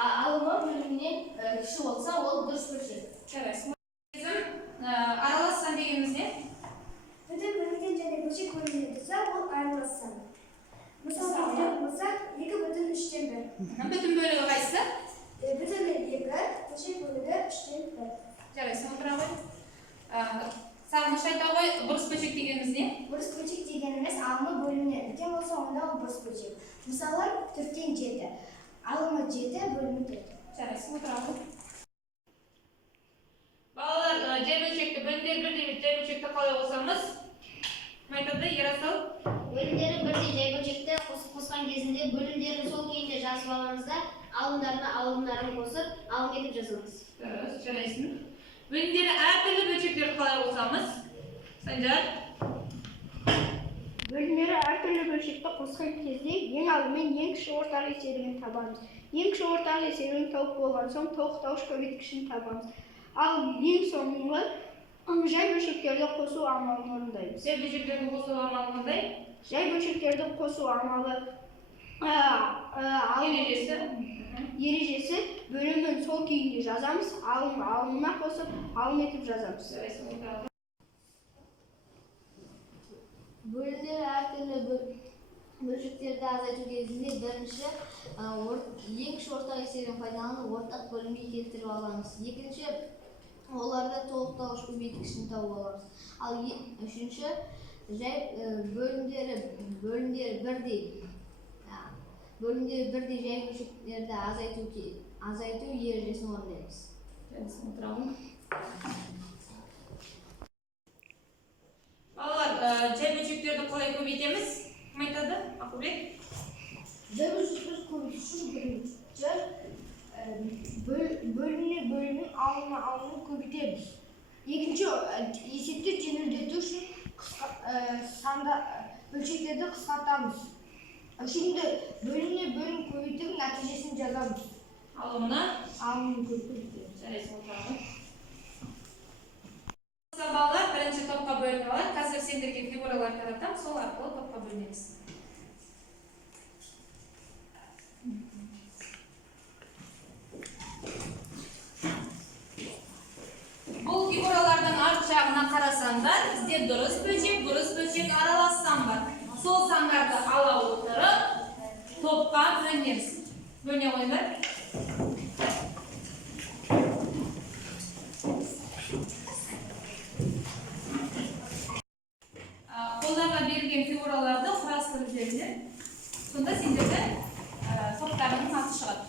алымы бөлімінен кіші болса, ол дұрыс бөлшек. Жарайсыз. Аралас сан дегеніміз не? Бүтін бөліктен және бөлшек бөлімінен тұрса, ол аралас сан. Мысалы келтіретін болсақ, 2/3-тен 1. Бүтін бөлігі қайсысы? Бүтін бөлігі 2, бөлшек бөлігі 3-тен 1. Жарайсыз, отыра ғой. Сағыныш айта ғой, бұрыс бөлшек дегеніміз не? Бұрыс бөлшек дегеніміз алымы бөлімінен үлкен болса, онда ол бұрыс бөлшек. Мысалы 4-тен 7. Алымы 7, бөлімі 4. Жарайсыз, отыра ғой. Балалар, жай бөлшекті, бөлімдері бірдей жай бөлшекті қалай қосамыз? Айтады, Ерасыл? Бөлімдері бірдей жай бөлшекті қосқан кезінде бөлімдерін сол күйінде жазып аламыз да, алымдарын қосып, алым етіп жазамыз. Дұрыс, жарайсың. Бөлімдері әртүрлі бөлшектерді қалай қосамыз? Санжар? Бөлімдері әртүрлі бөлшекті қосқан кезде ең алдымен ең кіші ортақ есебін табамыз. Ең кіші ортақ есебін тауып болған соң тоқтауыш көбейткішін табамыз. Ал ең соңғы жай бөлшектерді қосу амалын орындаймыз. Жай бөлшектерді қосу амалы қандай? Жай бөлшектерді қосу амалы ережесі бөлімін сол күйінде жазамыз, алымына қосып, алым етіп жазамыз. Бөлімдері әртүрлі бөлшектерді азайту кезінде бірінші ең кіші ортақ есебін пайдаланып ортақ бөлімге келтіріп аламыз. Екінші, оларды толықтауыш көбейткішін тауып аламыз. Ал үшінші, бөлімдері бірдей жай бөлшектерді азайту ережесін орындаймыз. Балалар, жай бөлшектерді қалай көбейтеміз? Кім айтады? Ақылбек? Жай бөлшектерді көбейту бірінші бөлімнен алымын көбейтеміз. Екінші, есепті жеңілдету үшін бөлшектерді қысқартамыз. Үшінші, бөлімнен бөлім көбейтіп нәтижесін жазамыз. Алымын көбейтеміз. Жарайсың, отырамын. Балалар, бірінші топқа бөлініп алады. Қазір сендерге фигуралар таратам, сол арқылы топқа бөлінеміз. Бұл фигуралардың арт жағына қарасаңдар, бізде дұрыс бөлшек, бұрыс бөлшек, аралас сан бар. Сол сандарды ала отырып, топқа бөлінеміз. Бөліне қойыңдар. Қолдарға берілген фигураларды құрастырып жіберіңдер. Сонда сендерді топтарының аты шығады.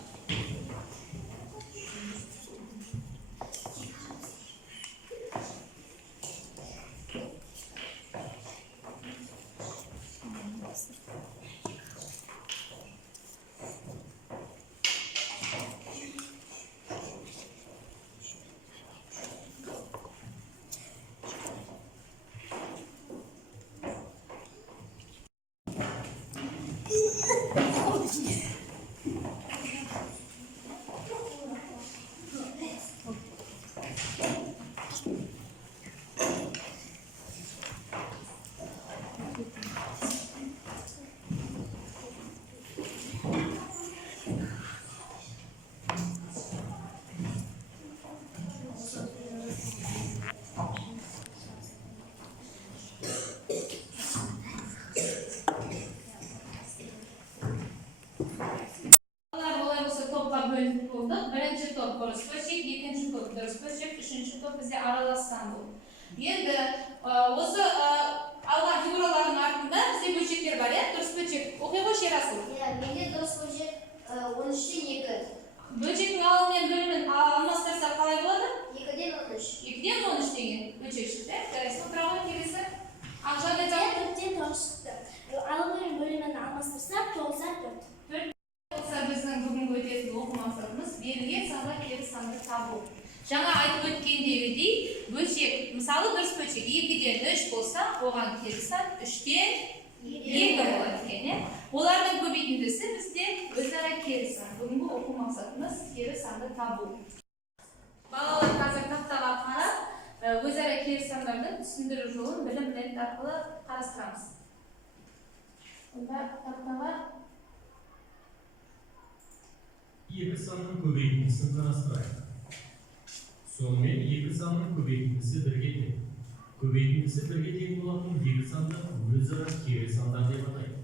Birinci top bұрыс бөлшек, екінші топ дұрыс бөлшек, үшінші топ бізде аралас сан болды. Енді осы алған фигуралардың артында бізде бөлшектер бар, дұрыс бөлшек. Оқи ғой Ерасыл? Менде дұрыс бөлшек 13-те 2. Бөлшектің алымы мен бөлімін алмастырса қалай болады? 2-ден 13. 2-ден 13 деген бөлшек шықты. Жарайсың, отыра ғой келесі. Ақжан айтады? 4-тен 9 шықты. Алымы мен бөлімін алмастырсақ 9-дан 4. Біздің бүгінгі өтетін оқу мақсатымыз берілген санға кері санды табу. Жаңа айтып өткендегідей, бөлшек, мысалы дұрыс бөлшек 2-ден 3 болса, оған кері сан 3-тен 2 болады екен. Олардың көбейтіндісі бізде өзара кері сан. Бүгінгі оқу мақсатымыз кері санды табу. Балалар қазір тақтаға қарап, өзара кері сандардың түсіндіру жолын білім арқылы қарастырамыз. Онда тақтаға екі санның көбейтіндісін қарастырайық. Сонымен екі санның көбейтіндісі бірге тең. Көбейтіндісі бірге тең болатын екі санды өзара кері сандар деп атайды.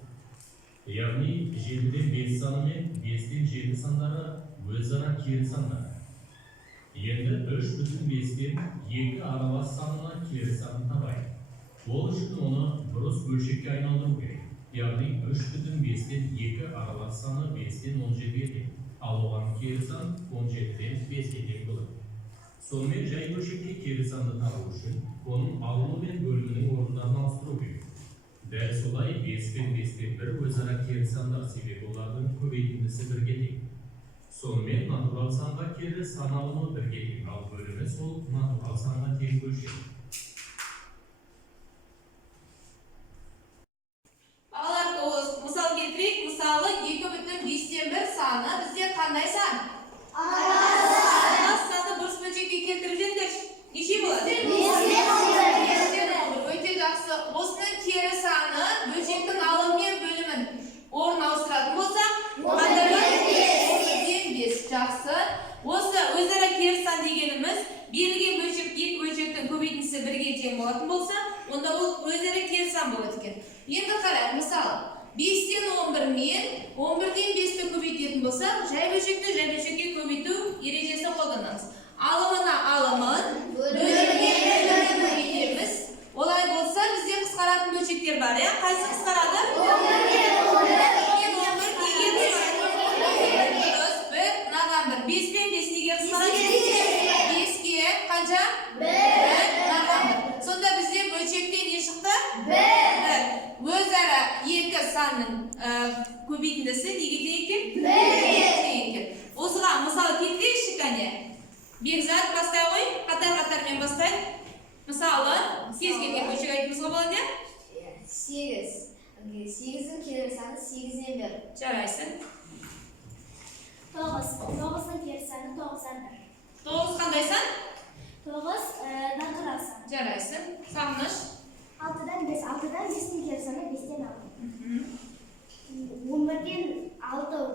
Яғни 7-ден 5 саны мен 5-тен 7 сандары өзара кері сандар. Енді 3,5-тен 2 аралас санына кері санын табайық. Ол үшін оны бұрыс бөлшекке айналдыру керек. Яғни 3,5-тен 2 аралас саны 5-тен 17-ге тең. Ал оған кері сан 17-ден 5-ге тең болады. Сонымен жай бөлшекте кері санды табу үшін оның алымы мен бөлімінің орындарын ауыстыру керек. Дәл солай 5 пен 5-тен 1 өзара кері сандар, себебі олардың көбейтіндісі бірге тең. Сонымен натурал санға кері сан алымы бірге тең, ал бөлімі сол натурал санға тең бөлшек. Балалар, мысал келтірейік. Мысалы 2,5-тен 1 саны бізде қандай сан? Аралас санды бұрыс бөлшекке келтіріп жеңдер. Неше болады? 5-тен 11. Өте жақсы. Осының кері саны бөлшектің алымы мен бөлімін орын ауыстыратын болса, қандай болады? 5-тен 5. Жақсы. Осы өзара кері сан дегеніміз берілген бөлшек екі бөлшектің көбейтіндісі бірге тең болатын болса, онда ол өзара кері сан болады екен. Енді қарайық, мысалы 5-тен 11 мен 11-ден 5-ті көбейтетін болса, жай бөлшекке көбейту ережесін қолданамыз. Алымына алымын, бөліміне бөлімін көбейтеміз. Олай болса, бізде қысқаратын бөлшектер бар, я? Қайсы қысқарады? 5 пен 5 неге қысқарады? 5-ге қанша? 1. Сонда бізде бөлшекте не шықты? 1. Өзара екі санның көбейтіндісі неге тең екен? 1-ге тең. Осыған мысал келтірейікші кәне. Бекзат бастай ғой, қатар-қатармен бастайды. Мысалы, кез келген бөлшек айтымызға болады? 8. 8-дің кері саны 8-ден 1. Жарайсың. 9-ның кері саны 9-дан 1. 9 қандай сан? 9 натурал сан. Жарайсың. Сағыныш. 6-дан 5. 6-дан 5-ның кері саны 5-тен 6. 11-ден 6-ның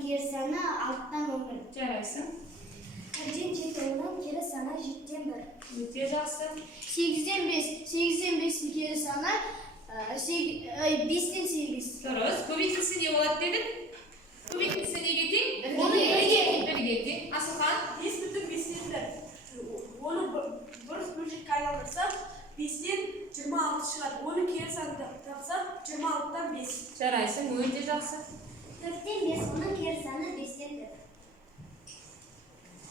кері саны 6-дан 11. Жарайсың. 1-ден 7-ның кері саны 7-тен 1. Өте жақсы. 8-ден 5. 8-ден 5-тің кері саны 5-тен 8. Дұрыс. Көбейтіндісі не болады дедік? Көбейтіндісі неге тең? 1-ге тең. Асылхан. 5,5-тен 1. Оны бұрыс бөлшекке айналдырсақ, 5-тен 26 шығады. Оны кері санды тапсақ, 26-дан 5. Жарайсың. Өте жақсы. 4-тен 5, оның кері саны 5-тен 1.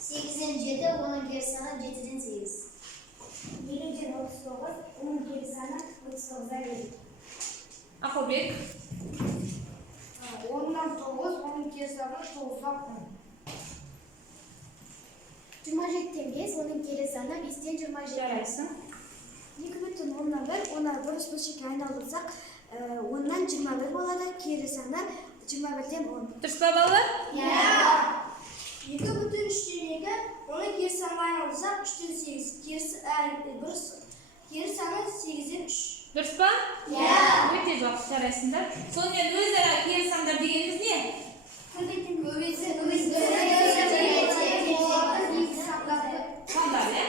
8-ден 7, оның кері саны 7-ден 8. 7-ден 39, оның кері саны 39-дан 7. Ақылбек. 10-дан 9, оның кері саны 9-дан 10. 27-тен 5, оның кері саны 5-тен 27. Жарайсың. 2,1, оны бұрыс бөлшекке айналдырсақ, 10-нан 21 болады, кері саны 21-ден 10. Дұрыс па балалар? 2,3-тен 2, оның кері санға айналдырсақ 3-тен 8. Кері саны 8-ден 3. Дұрыс па? Өте жақсы. Жарайсыңдар. Сонымен өзара кері сандар дегеніміз не? Сандар, иә?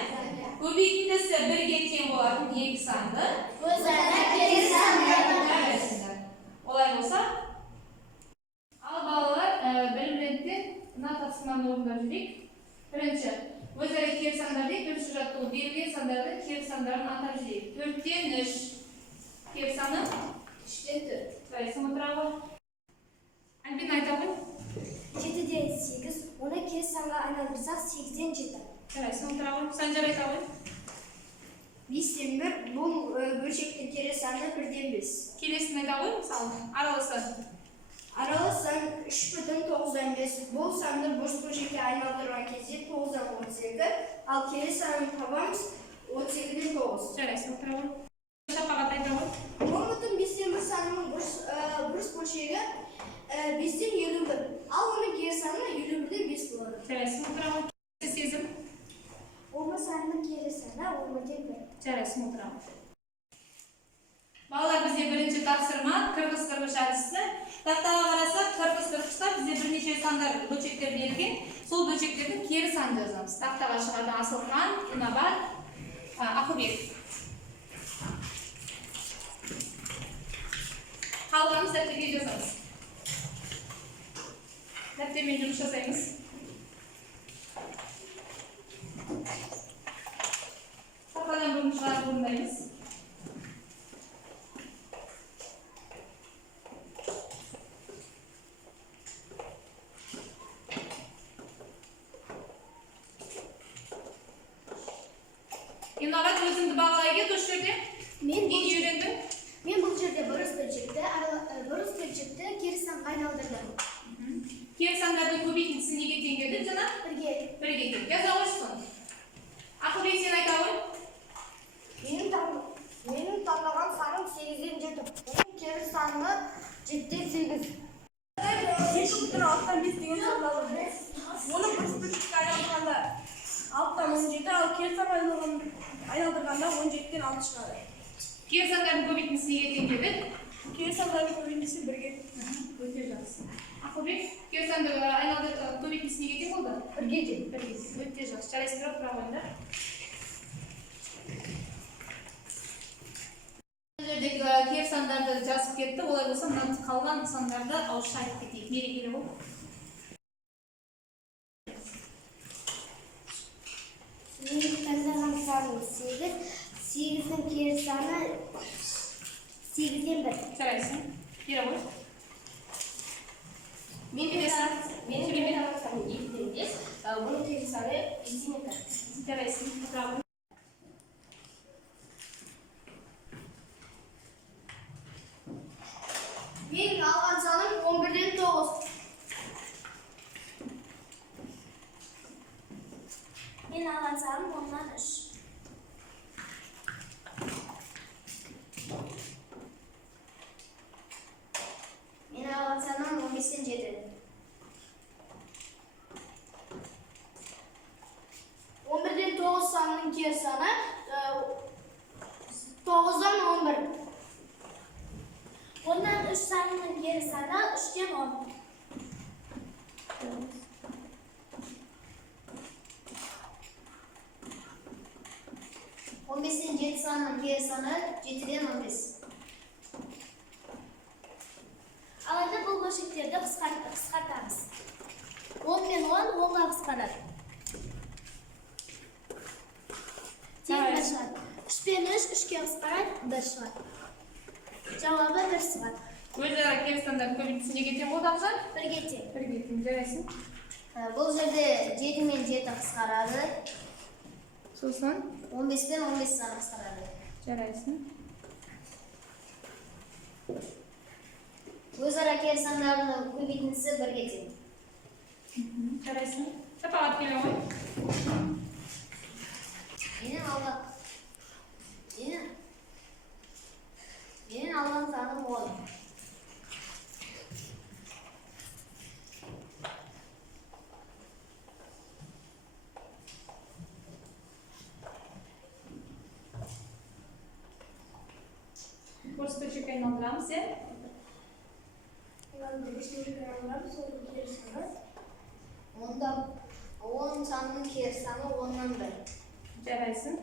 Көбейтіндісі бірге тең болатын екі санды Өзара кері сандар. жарайсыңдар. Олай болса, ал балалар білімден мына тапсырманы орындап жүрейік. Бірінші, өзара кері сандар дейік. Бірінші жаттығу берілген сандардың кері сандарын атап жүрейік. 4-тен 3 кері саны 3-тен 4. жарайсың отырағы. Альбин айта ғой. 7-ден 8, оны кері санға айналдырсақ 8-ден 7. Жарайсың отырағы. Санжар айта ғой. 5-тен 1, бұл бөлшектің кері саны 1-ден 5. Келесін айта ғой. Мысалы, араласа. Аралас сан 3,9-дан 5. Бұл санды бұрыс бөлшекке айналдырған кезде 9-дан 18, ал кері санын табамыз 18-ден 9. Жарайсың отырағы. Шапағат айта ғой. 10,5-тен 1 санының бұрыс бөлшегі 5-тен 51, ал оның кері саны 51-ден 5 болады. Жарайсың отырағы. Сезім. 10 санының кері саны 10-ден 1. Жарайсың отырағы. Балалар, бізде бірінші тапсырма қырғыз-қырғыз әдісі. Тақтаға қарасақ, қырғыз-қырғызда бізде бірнеше сандар бөлшектер берілген. Сол бөлшектердің кері санын жазамыз. Тақтаға шығады Асылхан, Инабат, Ақылбек. Қалғанымыз дәптерге жазамыз. Дәптермен жұмыс жасаймыз. Сападан бұрын шығарып орындаймыз. Инабат, өзіңді бағалай кет осы жерде. Мен Неге үйрендің? бұл жерде бұрыс бөлшекті кері санға айналдырдым. Кері сандардың көбейтіндісі неге тең келді жаңа? Бірге тең. Жаза қойсын. Ақылбек, сен айта ғой. Менің таңдаған саным 8-ден 7. Оның кері саны 7-ден 8. 2/6-5 деген санды алады. Оны бұрыс бөлшекке айналдырғанда 6-тан 17, ал кері санға айналдырғанда 17-тен 6 шығады. Кері сандардың көбейтіндісі неге тең келді? Кері сандардың көбейтіндісі 1-ге. Өте жақсы. Ақылбек, кері сандардың көбейтіндісі неге тең болды? 1-ге тең. Өте жақсы. Жарайсыңдар, тұра қойыңдар. Кері сандарды жазып кетті. Олай болса, мына қалған сандарды ауызша айтып кетейік. Мерекелі бол. Менің таңдаған саным 8. 8-дің кері саны 8-ден 1. Жарайсың. Кері ғой. Менің таңдаған саным 2-ден 5. Бұның кері саны 5-ден 1. Жарайсың. Тұра ғой. Менің алған саным 11-ден 9. Мен алған саным 10-нан 3. Мен алған саным 15-ден 7. 11-ден 9 санының кері саны 9-дан 11. 10-нан 3 санының кері саны 3-ден 10. On beşin 7 sanının kері саны 7-ден 15. Алайда бұл бөлшектерді қысқартамыз. 10 мен 10 10-ға қысқарады. Тең 1 шығады. 3 пен 3 3-ке қысқарады, 1 шығады. Жауабы 1 шығады. Өзара кері сандардың көбейтіндісі неге тең болды Ақжан? 1-ге тең. 1-ге тең. Жарайсың. Бұл жерде 7 мен 7 қысқарады. Сосын 15 пен 15 саны қысқарады. жарайсың. Өзара кері сандардың көбейтіндісі 1-ге тең. Жарайсың. Шапағат келе ғой. Менің алған саным 10. Бұрыс бөлшекке айналдырамыз, Онда 10 санының кері саны 10-нан 1. жарайсың.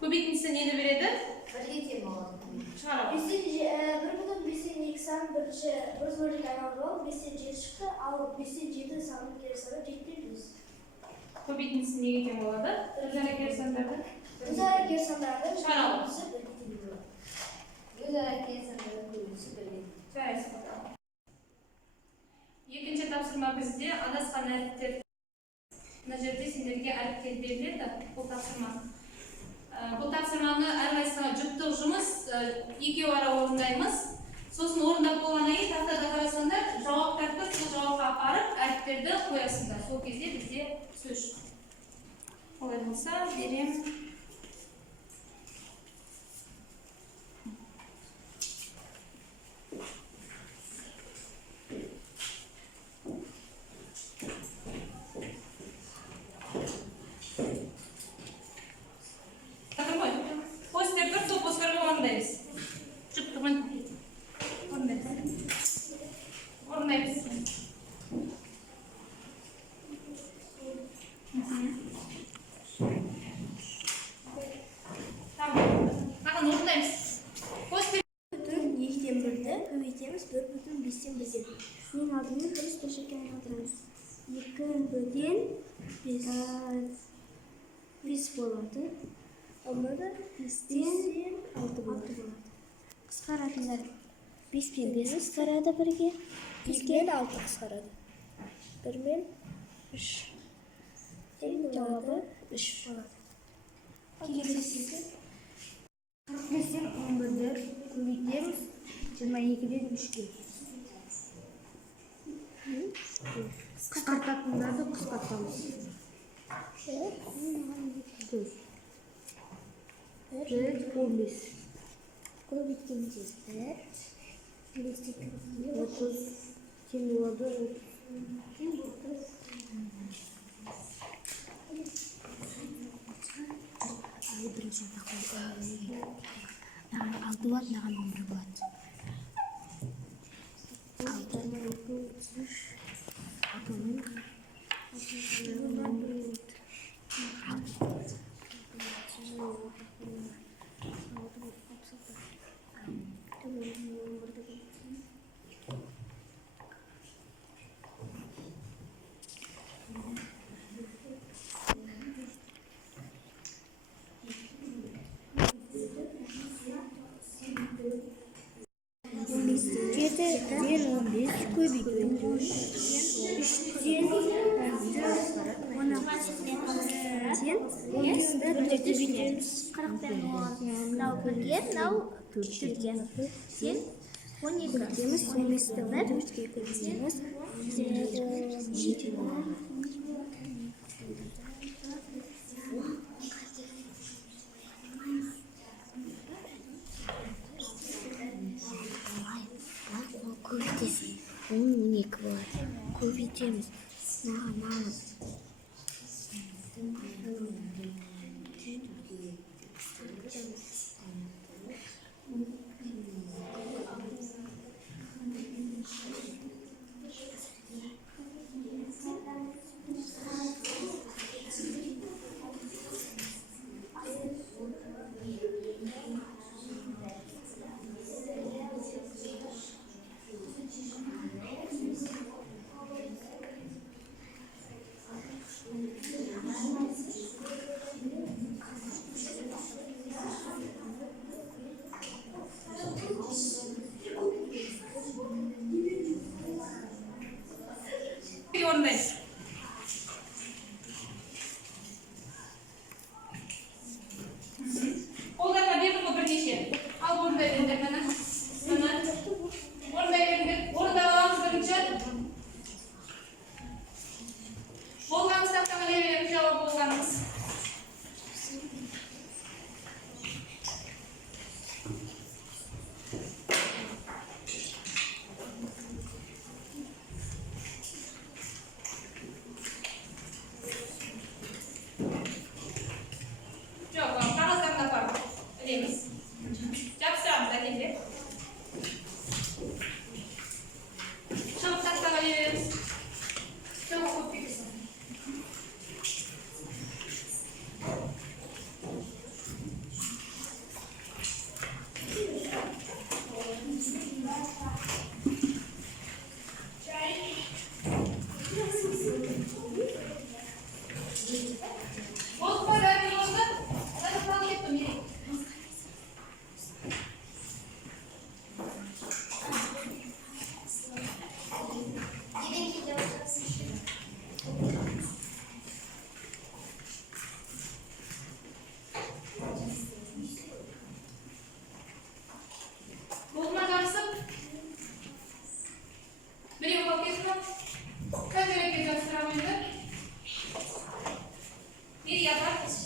Көбейтіндісі нені береді? 1-ге тең болады. Шығарып. 5-ден 2 санын бірінші бұрыс бөлшекке айналдырып алып, 5-ден 7 шықты, ал 5-ден 7 санының кері саны 7-ден 5. Көбейтіндісі неге тең болады? Өзара кері сандарды. Өзара кері сандардың Шығарып. көбейтіндісі 1-ге тең болады. Өзара кері сандардың көбейтіндісі 1-ге тең. Жарайсың. Екінші тапсырма бізде адасқан әріптер. Мына жерде сендерге әріптер беріледі. Бұл тапсырма. Бұл тапсырманы әрқайсысына жұптық жұмыс 2 ара орындаймыз. Сосын орындап болғаннан кейін тақтада қарасаңдар, жауаптарды сол жауапқа апарып, әріптерді қоясыңдар. Сол кезде бізде сөз. Олай болса, берем. Постерді сол постерге орындаймыз. Жұптығын орындаймыз. бес болады. Алмада бестен 6 болады. Қысқаратындар 5 пен 5 қысқарады бірге. 2 мен 6 қысқарады. 1 мен 3. Жауабы 3 болады. Келесі 45-тен 11-ді көбейтеміз 22-ден 3-ге. Қысқартатындарды қысқартамыз. 4, 15. Көбейткен кезде 30 тең болады. Бірінші маған 6 болады, маған 11 болады. 6 мен 33. 6 мен 11. Жетіден 15 көбейткен 3-тен 12 болады. Көбейтеміз. Маған. Орындайсыз. Қолдарға бердім ғой бірнеше. Ал орындай беріңдер мына. Орындай беріңдер. Орындап аламыз бірінші. Болғанымыз тақтаға не береміз, жауап болғанымыз. Жапсырамыз әдемі. Шығып тақтаға береміз. Шығып көп кетесің. Болып қойды, әдемі болды. Әдемі қалып кеттім, ерек. Болма жарысып. Біреу қалып кетті ма? Кәмерекке жарыстыра қойды. Неге апарыз?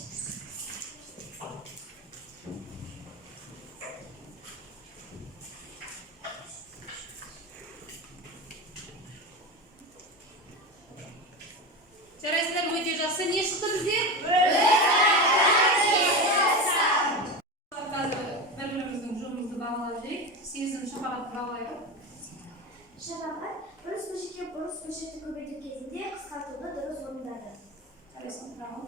Жарайсыздар, өте жақсы. Не шықты бізде? Бір-біріміздің жұмысты бағалап жүрейік. Сезім шапағатты бағалайық. Шапағат бұрыс бөлшекке бұрыс бөлшекті көбейту кезінде қысқартуды дұрыс орындады. Жарайсың, браво.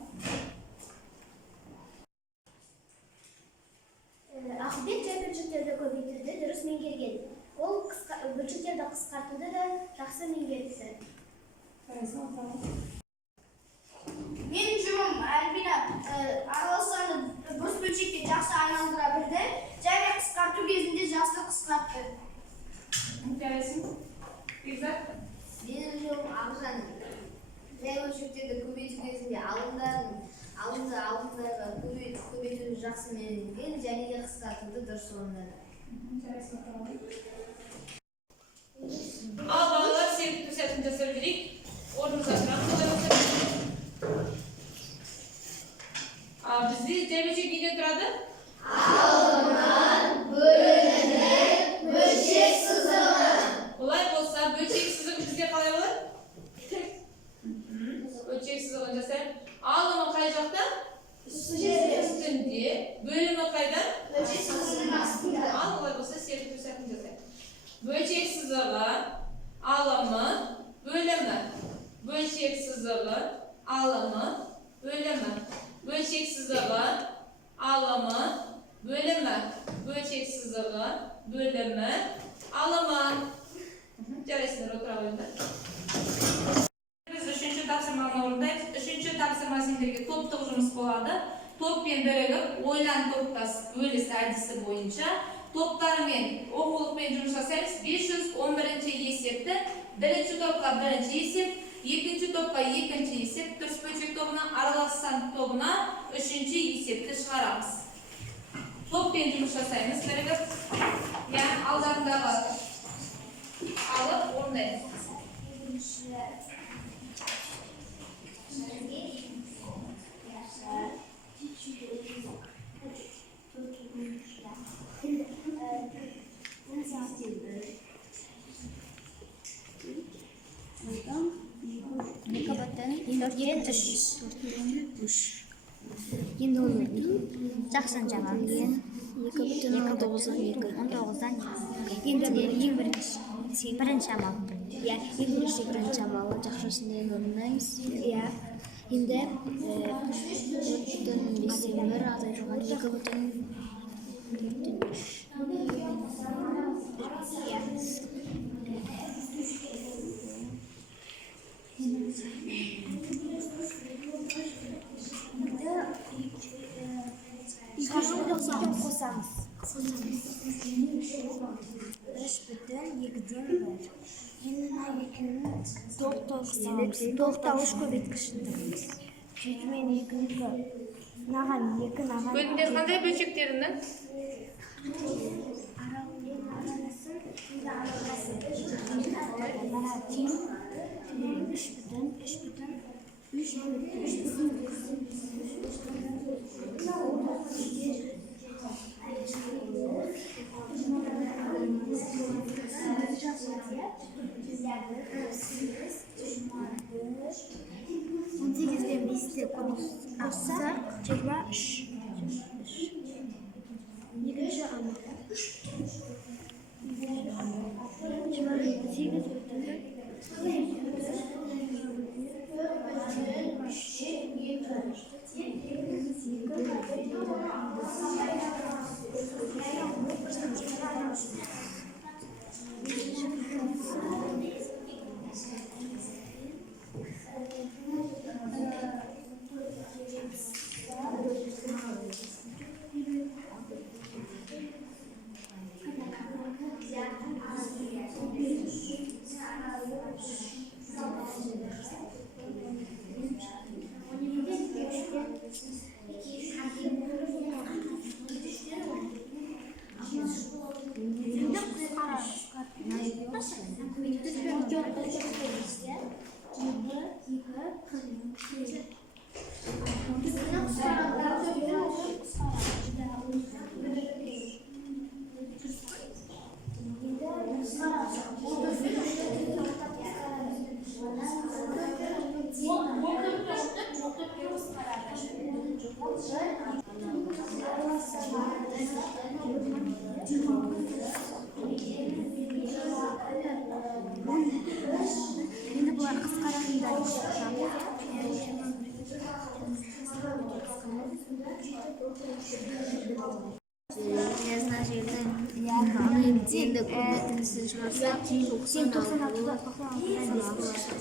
Ахмет жай бөлшектерді көбейтуді дұрыс меңгерген. Ол бөлшектерді қысқартуды да жақсы меңгерді. Жарайсың, отыра бер. Менің жұмым Альбина араласаны бос бөлшекке жақсы айналдыра білді, және қысқарту кезінде жақсы қысқартты. Жарайсың. Бекзат. Менің жолым Ақжан жай бөлшектерді көбейту кезінде алымдарға көбейтуді жақсы меңгерген және де қысқартуды дұрыс орындады. Жарайсың, отыра бер. Ал балалар серікту сәтін жасап жүрейік. Орнымызға тұрамыз. Бізде жай бөлшек неден тұрады? Алымнан бөлінген бөлшек сызығы. Олай болса, бөлшек сызығы бізде қалай болады? Бөлшек сызығын жасайық. Алымы қай жақта? Үстінде. Бөлімі қайда? Бөлшек сызығының астында. Ал олай болса, серікту сәтін жасайық. Бөлшек сызығы, алымы, бөлімі. Бөлшек сызығы, алымы, бөлімі. Бөлшек сызығы, алымы, бөлімі. Бөлшек сызығы, бөлімі, алымы. Жарайсыңдар, отыра қойыңдар. Біз үшінші тапсырманы орындаймыз. Үшінші тапсырма сендерге топтық жұмыс болады. Топпен бірігіп, ойлан топтас бөліс әдісі бойынша топтармен, оқулықпен жұмыс жасаймыз. 511 есепті бірінші топқа бірінші есеп, екінші топқа екінші есеп, дұрыс бөлшек тобына, аралас сан тобына үшінші есепті шығарамыз. Топпен жұмыс жасаймыз. Бірігіп, яғни алдарындағы алып орындаймыз. Енді оны жақсан жағамыз. 2,19-дан 2. Енді ең бірінші амал. Ең бірінші амалы жақшасын ең орындаймыз. Енді 4,5-тен бір азайтылған 2,4-тен 3. Қосамыз. 3,2-ден 1. Енді мына екеуін тоқтауыш көбейткішін тігеміз. 7 мен 2-нікі. Мынаған 2, мынаған 2. Бөлімдер қандай бөлшектерінің? Араласын. Мына тең 18-ден 5-те қоссақ 23. Екінші амал. Я знаю, енді көбейтіндісін шығарсақ, сен 96-да 98.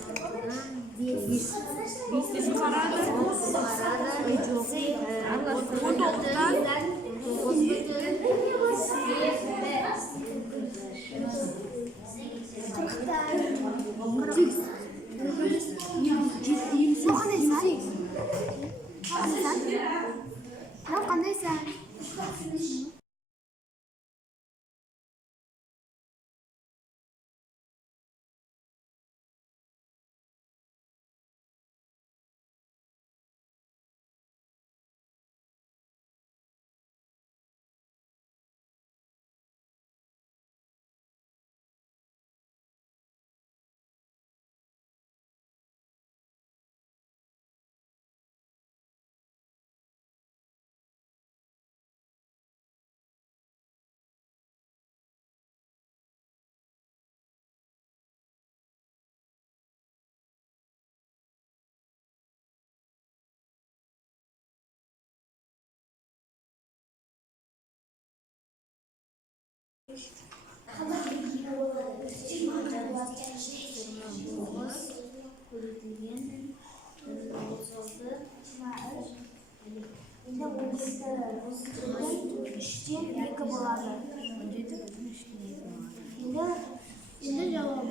Şimdi cevabı.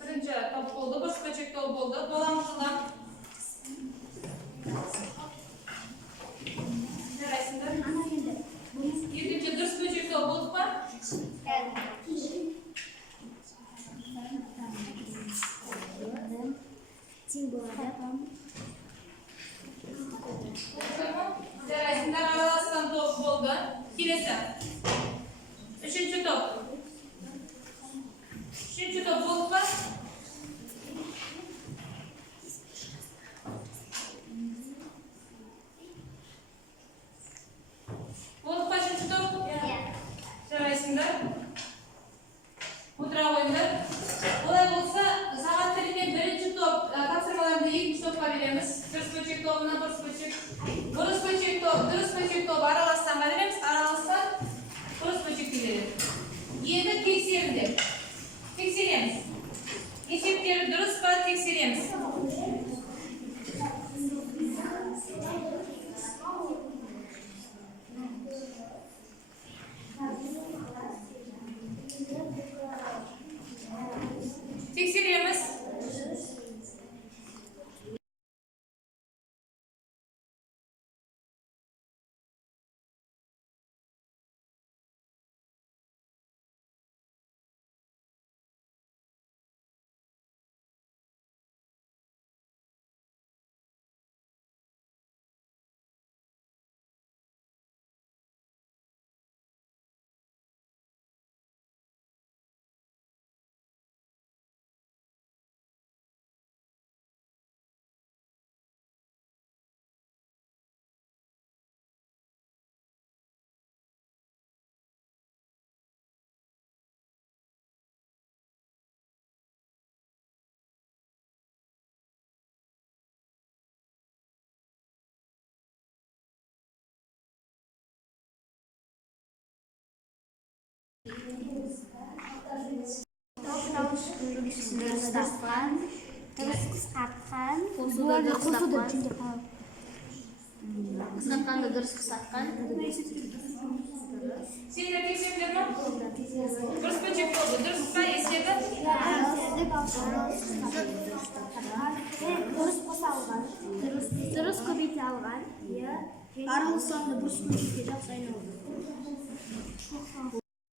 Birinchi top bo'ldi, bir spaçek top bo'ldi. Dolamızlar. Neresinden? Yedinci durs böcek top bo'ldi mu? Neresinden arasından top bo'ldi. Kelesi. Üçüncü top. Üçüncü top bo'ldi mu? Bo'ldi mu üçüncü top? Neresinden? O'tira qo'yinglar. Bo'lay bo'lsa, saat tiliga birinchi top topshirmalarni ikkinchi topga beramiz. Durustböcek to'pidan durustböcek. Durustböcek to'pi aralashsa nima deymiz? Aralashsa durustböcek deyiladi. Endi tekshirdik. Tekshiramiz. Eshittirib durustmi tekshiramiz. Tekshiramiz. Terus qisqartgan. Qisqartganni durust qisqartgan. Senlar tekshirdilarmi? Durustböcek to'pi durustmi eshitdi? Durust qo'shilgan. Durust ko'paytirilgan. Aralashganda durustböcekga o'xshaydi.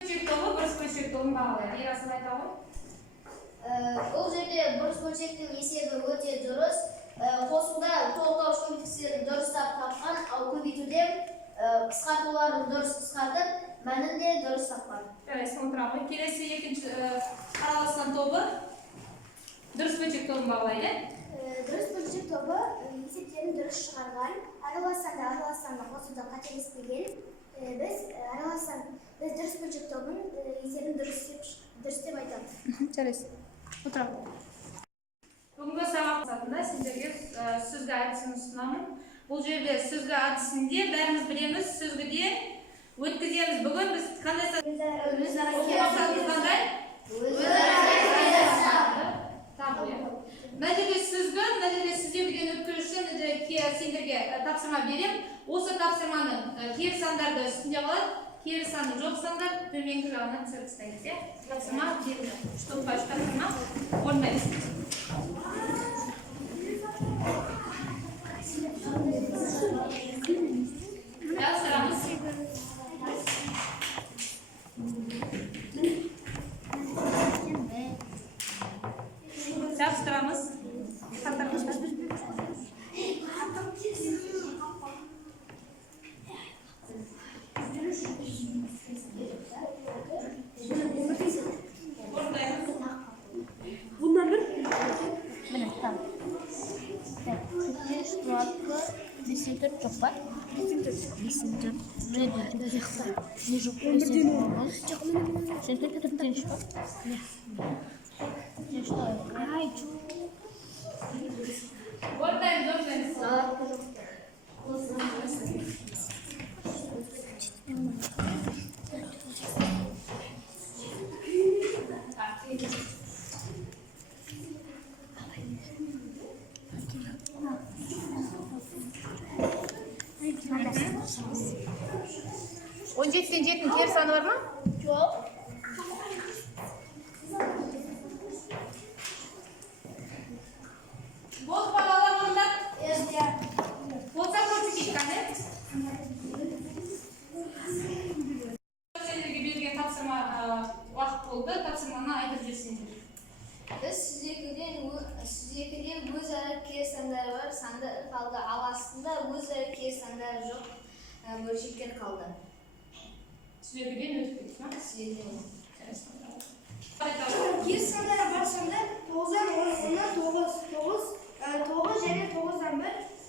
Durustböcek to'pi durustböcek to'pini bog'laydi. Yarasini aytadi. Ол жерде durustböcектің есебі өте дұрыс. Қосуда толықтауыш көбейткіштерін дұрыстап тапқан, ал көбейтуде қысқартуларын дұрыс қысқартып, мәнін де дұрыс тапқан. Жарайсың, отырамын. Келесі екінші араласқан тобы durustböcek to'pini bog'laydi. Durustböcek to'pi есептерін дұрыс шығарған. Араласқанда қосуда қателеспеген. Biz durustböcek to'pын есебін дұрыс деп айтамыз. Жарайсың. Отырамын. Бүгінгі сабақ мақсатында сіздерге сөзгі әдісін ұсынамын. Бұл жерде сөзгі әдісінде бәріміз білеміз, сөзгіде өткіземіз. Бүгін біз қандай мына жерде сөзгі, мына жерде сіздерден өткізу үшін сендерге тапсырма берем. Осы тапсырманың кері сандарды үстінде қалады, кері саны жоқ сандар төменгі жағына түсіріп тастаймыз. Тапсырма берілді. Үш топқа үш тапсырма орындаймыз. Тапсырамыз. Тапсырамыз. Bundan bir On жетіден жетінің кері саны бар ма? Жоқ. Болды балалар онда? Иә. Болса көрсетейік қане? Сендерге берген тапсырма уақыт болды. Тапсырманы айтып жүрсеңдер. Біз сіздерден өзара кері сандары бар, сандар қалды. Ал астында өзара кері сандары жоқ бөлшектер қалды. Сіздерден өтіп кетті ма? Сіздерден. Кері сандары бар сандар 9-дан 9 және 9-дан 1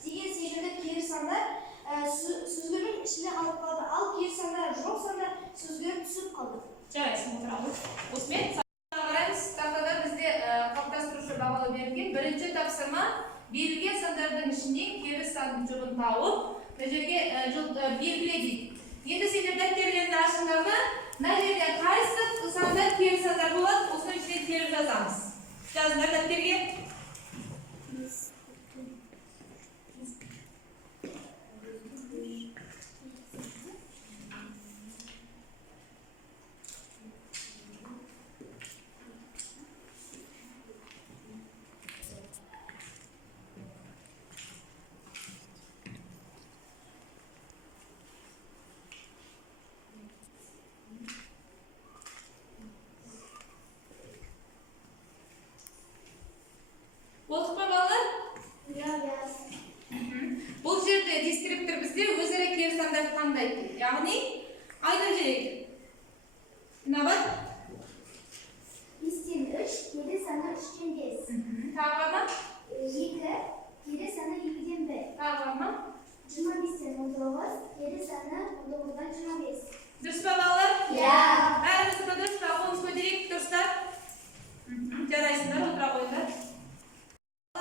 деген секілді кері сандар сүзгінің ішінде қалып қалды. Ал кері сандары жоқ сандар сүзгінің түсіп қалды. Жарайсың, отырамыз. Осымен қараймыз. Тақтада бізде қалыптастырушы бағалы берілген. Бірінші тапсырма берілген сандардың ішінде кері санның жоғын тауып, бұл жерге белгіле дейді. Енді сендер дәптерлерді ашыңдарда, мына жерде қайсы сандар кері сандар болады, осының ішіне теріп жазамыз. Жазыңдар дәптерге. Болдық па балалар? Бұл жерде дескриптор бізде өзара кері сандарды таңдайды. Яғни айтып жіберейік. Мына бар? 5-тен 3, кері саны 3-тен 5. Тағы бар ма? 2, кері саны 2-ден 1. Тағы бар ма? 25-тен 19, кері саны 19-дан 25. Дұрыс па балалар? Иә. Бәріміз дұрыс па? Қолымыз көтерейік, дұрыстар? Жарайсыңдар, отыра қойыңдар.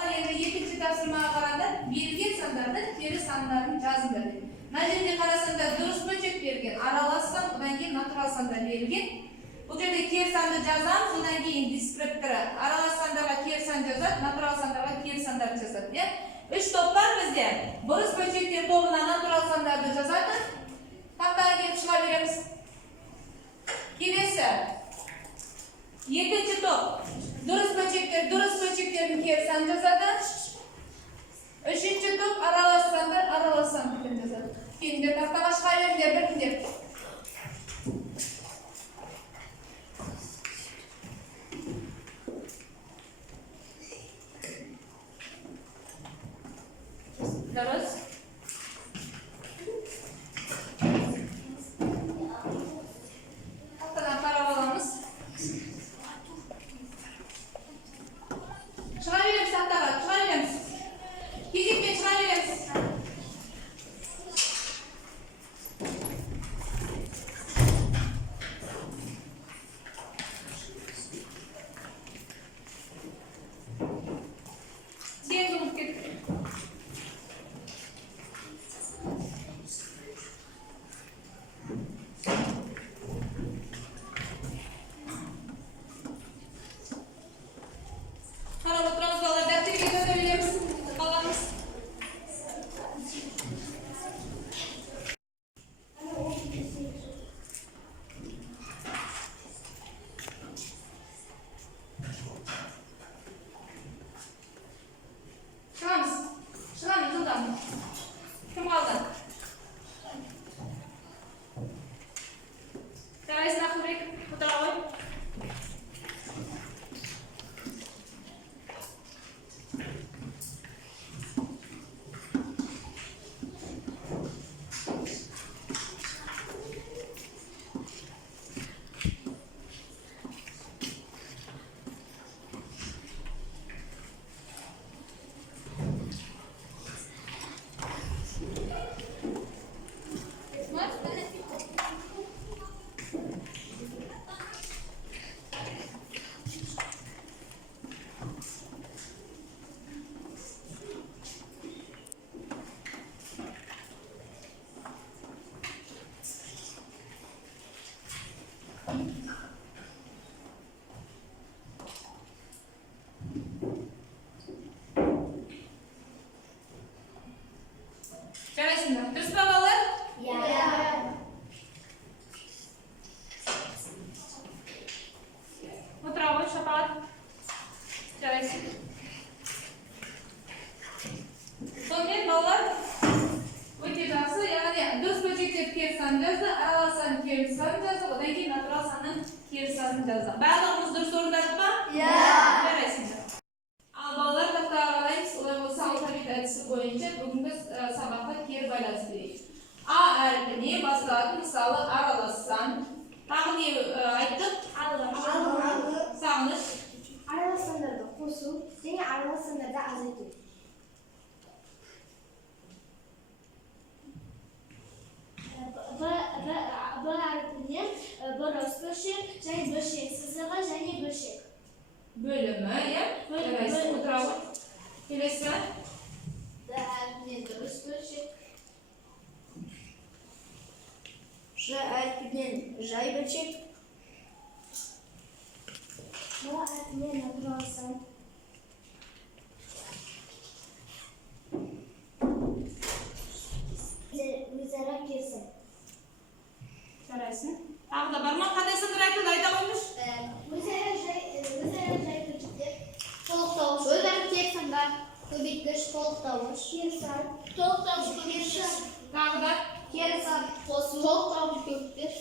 Енді екінші тапсырмаға қарағанда берілген сандардың кері сандарын жазыңдар. Мына жерде қарасаңдар дұрыс бөлшек берілген, аралас сан, одан кейін натурал сандар берілген. Бұл жерде кері санды жазамыз, одан кейін дискрипторы аралас сандарға кері сан жазады, натурал сандарға кері сандарды жазады. Үш топ бар бізде. Бұрыс бөлшектер тобына натурал сандарды жазады. Тақтаға келіп шыға береміз. Келесі. Екінші топ. Дұрыс бөлшектердің кері санын жазады. Үшінші топ аралас санды жазады. Келіңдер тақтаға шыға беріңдер біріндер. Дұрыс. Тақтадан қарап аламыз. Шыға береміз тақтаға, шыға береміз. Кезекпен шыға береміз. Отыра қой. Жарайсыңдар. Дұрыс па балалар? Отыра қой, шапағат. Жарайсың. Сонымен балалар, өте жақсы. Яғни дұрыс бөлшектер кері санын жазды, аралас санын кері санын жазды, одан кейін натурал санның кері санын жазды. Барлығымыз дұрыс орындадық па? Жарайсыңдар. Ал балалар тақтаға қараймыз, олай болса алфавит әдісі бойынша бүгінгі сабаққа кері байланыс берейік. А әрпіне басталатын мысалы аралассан. Тағы не айттық? Сағыныш. Аралассандарды қосу және аралассандарды азайту. Б әрпіне бір бөлшек және бөлшек сызығы және бөлшек. Бөлімі, иә? Жарайсың, отыра қой. Келесі. Д әрпіне дұрыс бөлшек. Ж әрпінен жай бөлшек. Б әрпіне натурал сан. Өзара керісім. Жарайсың. Тағы да бар ма? Қандай сандар айтылды? Айта қойыңыз. Өзара жай бөлшектер. Толықтауыш, өзара тек сандар, көбейткіш, толықтауыш. Кері сан. Толықтауыш, көбейткіш. Тағы да. Кері сан, қосу, толықтауыш, көбейткіш.